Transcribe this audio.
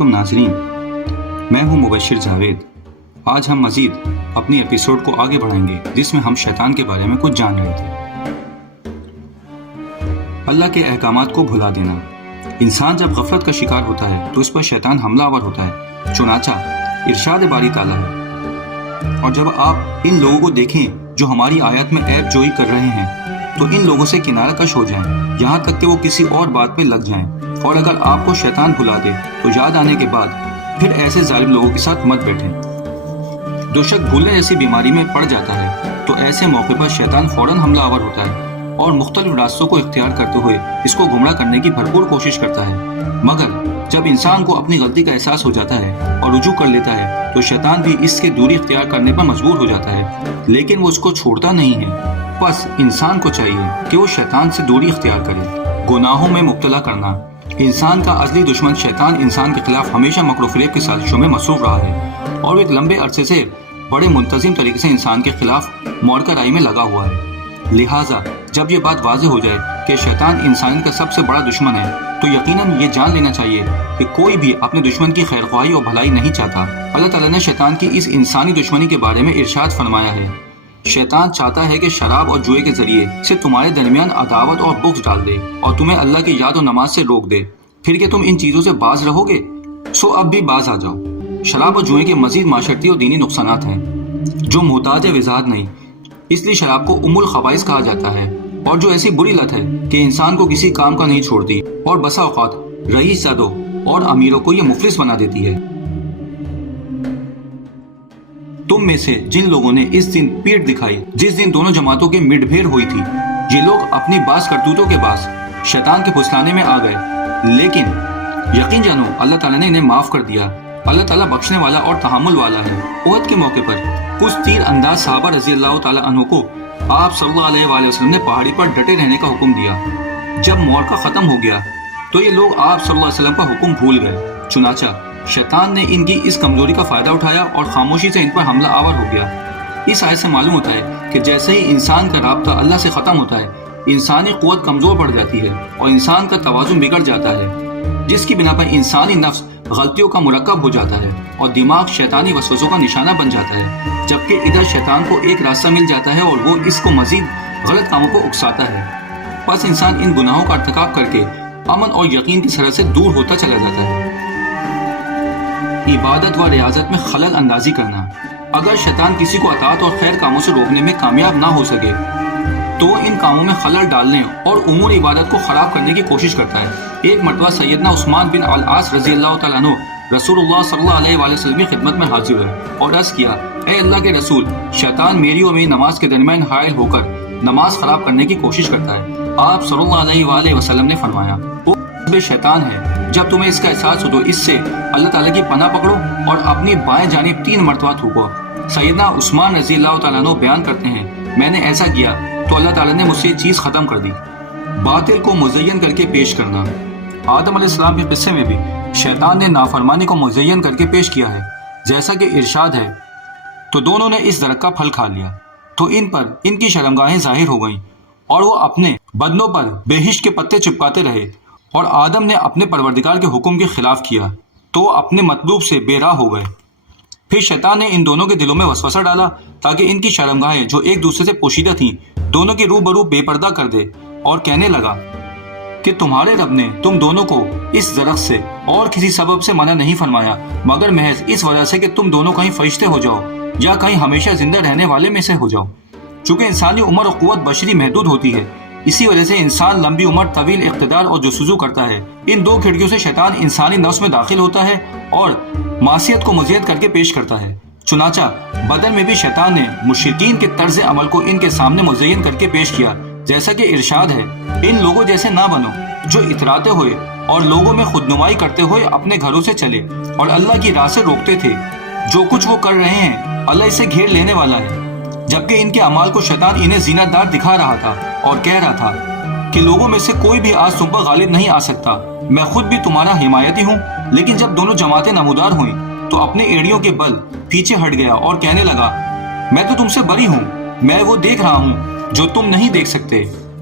علیکم ناظرین، میں ہوں مبشر جاوید۔ آج ہم مزید اپنی ایپیسوڈ کو آگے بڑھائیں گے جس میں ہم شیطان کے بارے میں کچھ جان رہے تھے۔ اللہ کے احکامات کو بھلا دینا۔ انسان جب غفلت کا شکار ہوتا ہے تو اس پر شیطان حملہ آور ہوتا ہے۔ چنانچہ ارشاد باری تعالیٰ ہے، اور جب آپ ان لوگوں کو دیکھیں جو ہماری آیات میں عیب جوئی کر رہے ہیں تو ان لوگوں سے کنارہ کش ہو جائیں یہاں تک کہ وہ کسی اور بات پہ لگ جائیں، اور اگر آپ کو شیطان بھلا دے تو یاد آنے کے بعد پھر ایسے ظالم لوگوں کے ساتھ مت بیٹھیں۔ جو شخص بھولنے جیسی بیماری میں پڑ جاتا ہے تو ایسے موقع پر شیطان فوراً حملہ آور ہوتا ہے اور مختلف راستوں کو اختیار کرتے ہوئے اس کو گمراہ کرنے کی بھرپور کوشش کرتا ہے، مگر جب انسان کو اپنی غلطی کا احساس ہو جاتا ہے اور رجوع کر لیتا ہے تو شیطان بھی اس کے دوری اختیار کرنے پر مجبور ہو جاتا ہے، لیکن وہ اس کو چھوڑتا نہیں ہے۔ بس انسان کو چاہیے کہ وہ شیطان سے دوری اختیار کرے۔ گناہوں میں مبتلا کرنا۔ انسان کا ازلی دشمن شیطان انسان کے خلاف ہمیشہ مکر و فریب کی سازشوں میں مصروف رہا ہے اور ایک لمبے عرصے سے بڑے منتظم طریقے سے انسان کے خلاف موڑ رائی میں لگا ہوا ہے۔ لہٰذا جب یہ بات واضح ہو جائے کہ شیطان انسان کا سب سے بڑا دشمن ہے تو یقیناً یہ جان لینا چاہیے کہ کوئی بھی اپنے دشمن کی خیر خواہی اور بھلائی نہیں چاہتا۔ اللہ تعالیٰ نے شیطان کی اس انسانی دشمنی کے بارے میں ارشاد فرمایا ہے، شیطان چاہتا ہے کہ شراب اور جوئے کے ذریعے سے تمہارے درمیان عداوت اور بغض ڈال دے اور تمہیں اللہ کی یاد و نماز سے روک دے، پھر کہ تم ان چیزوں سے باز رہو گے، سو اب بھی باز آ جاؤ۔ شراب اور جوئے کے مزید معاشرتی اور دینی نقصانات ہیں جو محتاج وضاحت نہیں، اس لیے شراب کو ام الخبائث کہا جاتا ہے، اور جو ایسی بری لت ہے کہ انسان کو کسی کام کا نہیں چھوڑتی اور بسا اوقات رئیس زادوں اور امیروں کو یہ مفلس بنا دیتی ہے۔ تم میں سے جن لوگوں نے اس دن پیٹ دکھائی جس دن دونوں جماعتوں کی مڈ بھیڑ ہوئی تھی، یہ لوگ اپنی بعض کرتوتوں کے باعث شیطان کے پھسلانے میں آ گئے، لیکن یقین جانو اللہ تعالیٰ نے انہیں معاف کر دیا۔ اللہ تعالیٰ بخشنے والا اور تحمل والا ہے۔ احد کے موقع پر کچھ تیر انداز صحابہ رضی اللہ تعالیٰ عنہ کو آپ صلی اللہ علیہ وآلہ وسلم نے پہاڑی پر ڈٹے رہنے کا حکم دیا۔ جب موقع ختم ہو گیا تو یہ لوگ آپ صلی اللہ علیہ وسلم کا حکم بھول گئے، چنانچہ شیطان نے ان کی اس کمزوری کا فائدہ اٹھایا اور خاموشی سے ان پر حملہ آور ہو گیا۔ اس آیت سے معلوم ہوتا ہے کہ جیسے ہی انسان کا رابطہ اللہ سے ختم ہوتا ہے، انسانی قوت کمزور پڑ جاتی ہے اور انسان کا توازن بگڑ جاتا ہے، جس کی بنا پر انسانی نفس غلطیوں کا مرکب ہو جاتا ہے اور دماغ شیطانی وسوسوں کا نشانہ بن جاتا ہے، جبکہ ادھر شیطان کو ایک راستہ مل جاتا ہے اور وہ اس کو مزید غلط کاموں کو اکساتا ہے۔ بس انسان ان گناہوں کا ارتکاب کر کے امن اور یقین کی سرحد سے دور ہوتا چلا جاتا ہے۔ عبادت و ریاضت میں خلل اندازی کرنا۔ اگر شیطان کسی کو اطاعت اور خیر کاموں سے روکنے میں کامیاب نہ ہو سکے تو ان کاموں میں خلل ڈالنے اور امور عبادت کو خراب کرنے کی کوشش کرتا ہے۔ ایک مرتبہ سیدنا عثمان بن العاص رضی اللہ تعالیٰ عنہ رسول اللہ صلی اللہ علیہ وآلہ وسلم کی خدمت میں حاضر ہوئے اور عرض کیا، اے اللہ کے رسول، شیطان میری اور میری نماز کے درمیان حائل ہو کر نماز خراب کرنے کی کوشش کرتا ہے۔ آپ صلی اللہ علیہ وآلہ وسلم نے فرمایا، وہ شیطان ہے، جب تمہیں اس کا احساس ہو تو اس سے اللہ تعالیٰ کی پناہ پکڑو اور اپنی بائیں جانب 3 مرتبہ تھوکو۔ سیدنا عثمان رضی اللہ تعالیٰ عنہ بیان کرتے ہیں، میں نے ایسا کیا تو اللہ تعالیٰ نے مجھ سے یہ چیز ختم کر دی۔ باطل کو مزین کر کے پیش کرنا۔ آدم علیہ السلام کے قصے میں بھی شیطان نے نافرمانی کو مزین کر کے پیش کیا ہے، جیسا کہ ارشاد ہے، تو دونوں نے اس درخت کا پھل کھا لیا تو ان پر ان کی شرمگاہیں ظاہر ہو گئیں اور وہ اپنے بدنوں پر بہشت کے پتے چپکاتے رہے، اور آدم نے اپنے پروردگار کے حکم کے خلاف کیا تو اپنے مطلوب سے بے راہ ہو گئے۔ پھر شیطان نے ان دونوں کے دلوں میں وسوسہ ڈالا تاکہ ان کی شرمگاہیں جو ایک دوسرے سے پوشیدہ تھیں دونوں کی روبرو بے پردہ کر دے، اور کہنے لگا کہ تمہارے رب نے تم دونوں کو اس درخت سے اور کسی سبب سے منع نہیں فرمایا مگر محض اس وجہ سے کہ تم دونوں کہیں فرشتے ہو جاؤ یا کہیں ہمیشہ زندہ رہنے والے میں سے ہو جاؤ۔ چونکہ انسانی عمر اور قوت بشری محدود ہوتی ہے، اسی وجہ سے انسان لمبی عمر، طویل اقتدار اور جستجو کرتا ہے۔ ان 2 کھڑکیوں سے شیطان انسانی نفس میں داخل ہوتا ہے اور معصیت کو مزید کر کے پیش کرتا ہے۔ چنانچہ بدر میں بھی شیطان نے مشرکین کے طرز عمل کو ان کے سامنے مزین کر کے پیش کیا، جیسا کہ ارشاد ہے، ان لوگوں جیسے نہ بنو جو اتراتے ہوئے اور لوگوں میں خود نمائی کرتے ہوئے اپنے گھروں سے چلے اور اللہ کی راہ سے روکتے تھے۔ جو کچھ وہ کر رہے ہیں اللہ اسے گھیر لینے والا ہے، جبکہ ان کے اعمال کو شیطان انہیں زینت دار دکھا رہا تھا اور کہہ رہا تھا کہ لوگوں میں سے کوئی بھی آج تم پر غالب نہیں آ سکتا، میں خود بھی تمہارا حمایتی ہوں۔ لیکن جب دونوں جماعتیں نمودار ہوئیں تو اپنے ایڑیوں کے بل پیچھے ہٹ گیا اور کہنے لگا، میں تو تم سے بری ہوں، میں وہ دیکھ رہا ہوں جو تم نہیں دیکھ سکتے،